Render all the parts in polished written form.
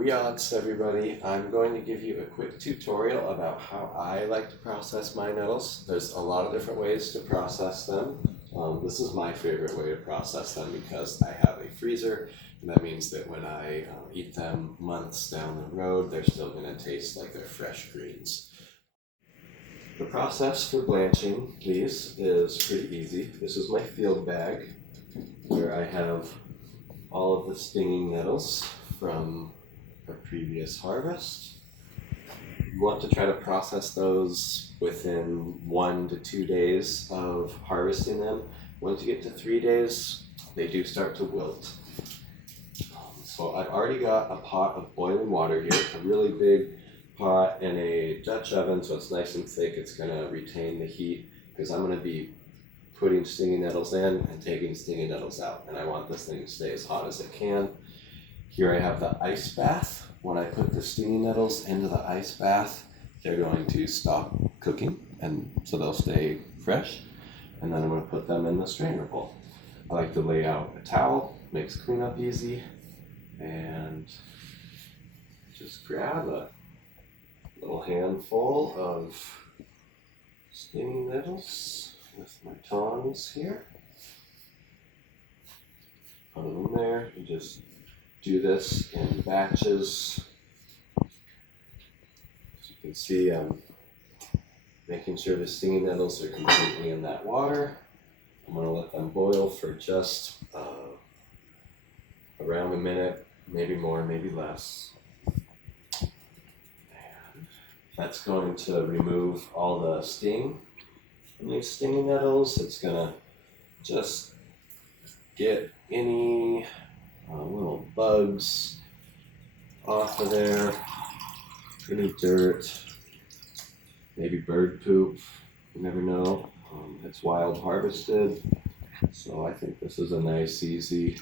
Weods, everybody. I'm going to give you a quick tutorial about how I like to process my nettles. There's a lot of different ways to process them. This is my favorite way to process them because I have a freezer, and that means that when I eat them months down the road, they're still going to taste like they're fresh greens. The process for blanching these is pretty easy. This is my field bag where I have all of the stinging nettles from a previous harvest. You want to try to process those within 1 to 2 days of harvesting them. Once you get to 3 days, they do start to wilt. So I've already got a pot of boiling water here, a really big pot in a Dutch oven, so it's nice and thick. It's going to retain the heat because I'm going to be putting stinging nettles in and taking stinging nettles out, and I want this thing to stay as hot as it can. Here I have the ice bath. When I put the stinging nettles into the ice bath, they're going to stop cooking, and so they'll stay fresh. And then I'm going to put them in the strainer bowl. I like to lay out a towel, makes cleanup easy, and just grab a little handful of stinging nettles with my tongs here. Put them in there and just do this in batches. As you can see, I'm making sure the stinging nettles are completely in that water. I'm going to let them boil for just around a minute, maybe more, maybe less. And that's going to remove all the sting from these stinging nettles. It's going to just get any little bugs off of there, any dirt, maybe bird poop, you never know. It's wild harvested, so I think this is a nice, easy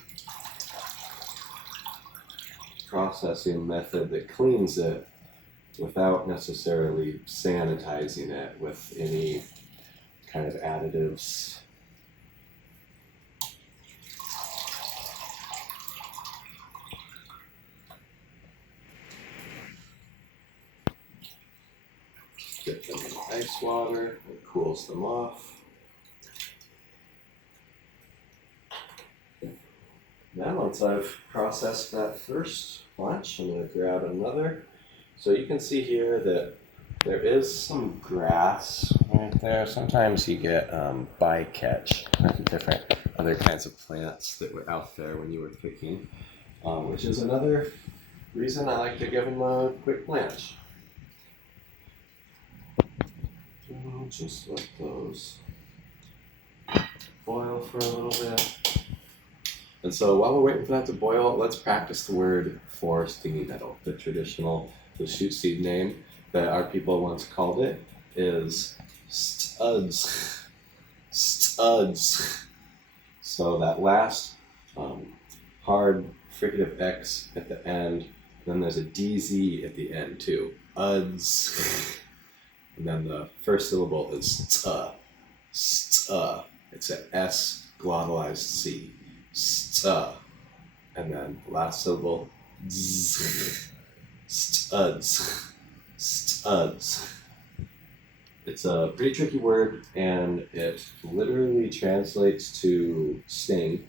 processing method that cleans it without necessarily sanitizing it with any kind of additives. Dip them in ice water, it cools them off. Now once I've processed that first bunch, I'm going to grab another. So you can see here that there is some grass right there. Sometimes you get bycatch, different other kinds of plants that were out there when you were picking, which is another reason I like to give them a quick blanch. Just let those boil for a little bit. And so while we're waiting for that to boil, let's practice the word for stinging nettle. The traditional Lushootseed name that our people once called it is studs. Studs. So that last hard fricative X at the end, then there's a DZ at the end too. Uds. And then the first syllable is st. It's an S glottalized C. St. And then the last syllable, z. Studs. Studs. It's a pretty tricky word, and it literally translates to sting.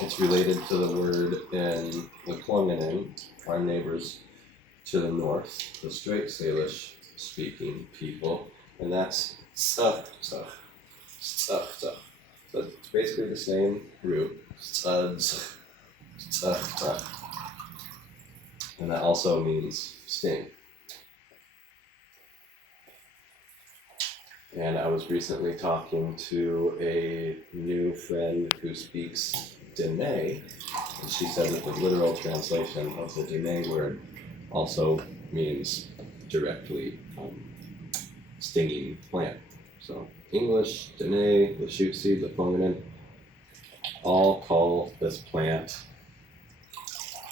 It's related to the word in Flogging, our neighbors to the north, the straight Salish speaking people, and that's stuff. So it's basically the same root, studs, and that also means sting. And I was recently talking to a new friend who speaks Dene, and she said that the literal translation of the Dene word also means directly stinging plant. So English, Dene, Lushootseed, Flogging, all call this plant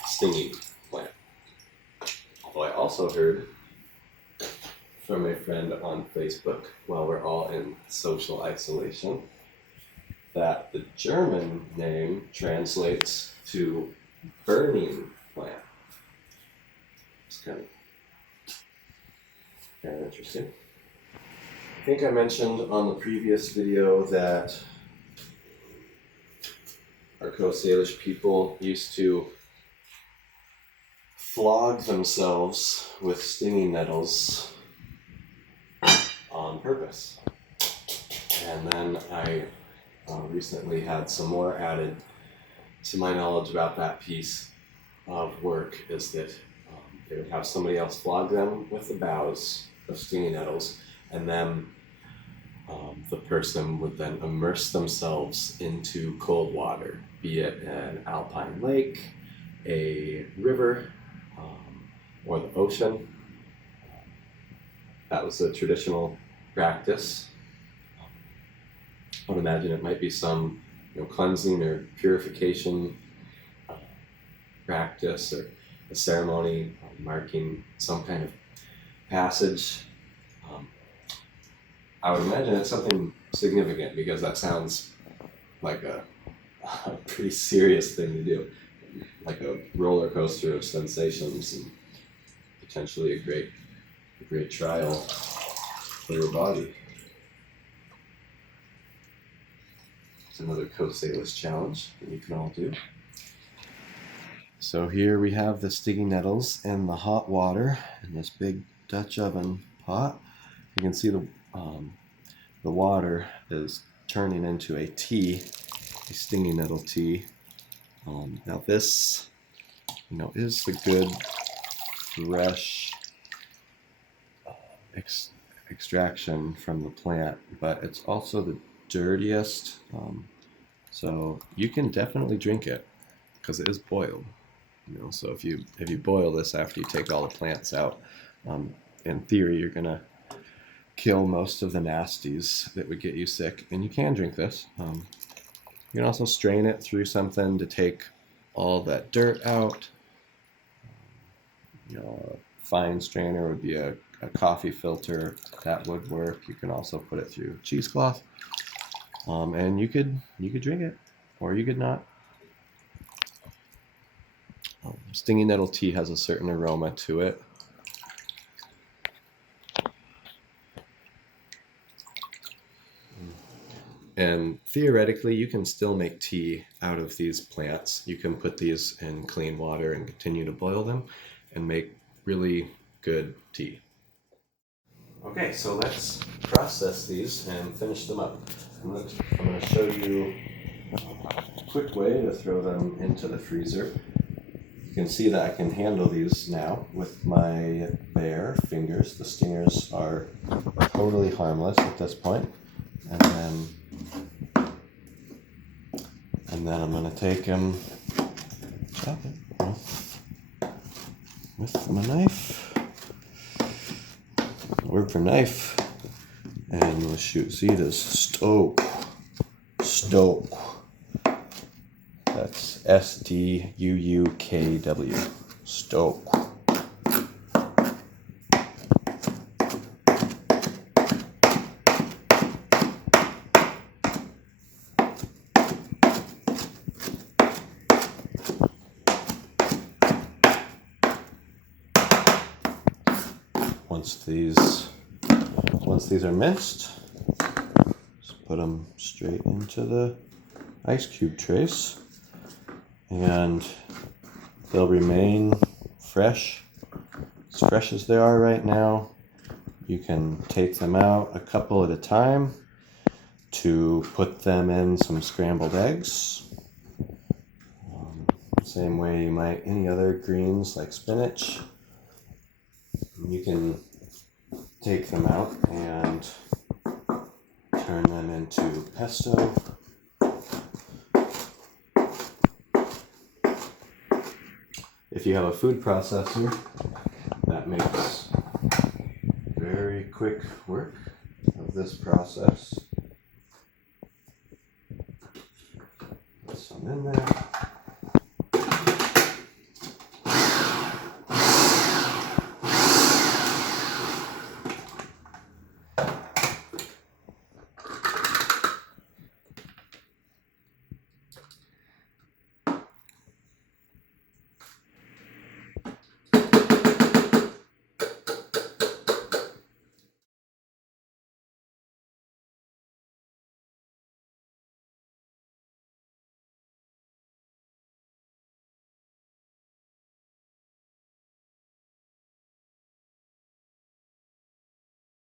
stinging plant. Although I also heard from a friend on Facebook, while we're all in social isolation, that the German name translates to burning It's kind of interesting. I think I mentioned on the previous video that our Salish people used to flog themselves with stinging nettles on purpose. And then I recently had some more added to my knowledge about that piece of work, is that they would have somebody else flog them with the boughs of stinging nettles, and then the person would then immerse themselves into cold water, be it an alpine lake, a river, or the ocean. That was a traditional practice. I would imagine it might be some cleansing or purification practice, or a ceremony marking some kind of passage. I would imagine it's something significant, because that sounds like a pretty serious thing to do, like a roller coaster of sensations, and potentially a great trial for your body. It's another Salish challenge that you can all do. So here we have the stinging nettles in the hot water in this big Dutch oven pot. You can see the water is turning into a tea, a stinging nettle tea. Now this, is the good, fresh extraction from the plant, but it's also the dirtiest. So you can definitely drink it because it is boiled. So if you boil this after you take all the plants out, in theory you're gonna kill most of the nasties that would get you sick, and you can drink this. You can also strain it through something to take all that dirt out. A fine strainer would be a coffee filter. That would work. You can also put it through cheesecloth, and you could drink it, or you could not. Stinging nettle tea has a certain aroma to it. And theoretically, you can still make tea out of these plants. You can put these in clean water and continue to boil them and make really good tea. Okay, so let's process these and finish them up. I'm going to show you a quick way to throw them into the freezer. You can see that I can handle these now with my bare fingers. The stingers are totally harmless at this point. And then I'm going to take them, chop it with my knife. The word for knife and Lushootseed is stoke. That's S-D-U-U-K-W. Stoke. Once these are minced, just put them straight into the ice cube trays, and they'll remain fresh as they are right now. You can take them out a couple at a time to put them in some scrambled eggs. Same way you might any other greens like spinach. You can take them out and turn them into pesto. If you have a food processor, that makes very quick work of this process. Put some in there.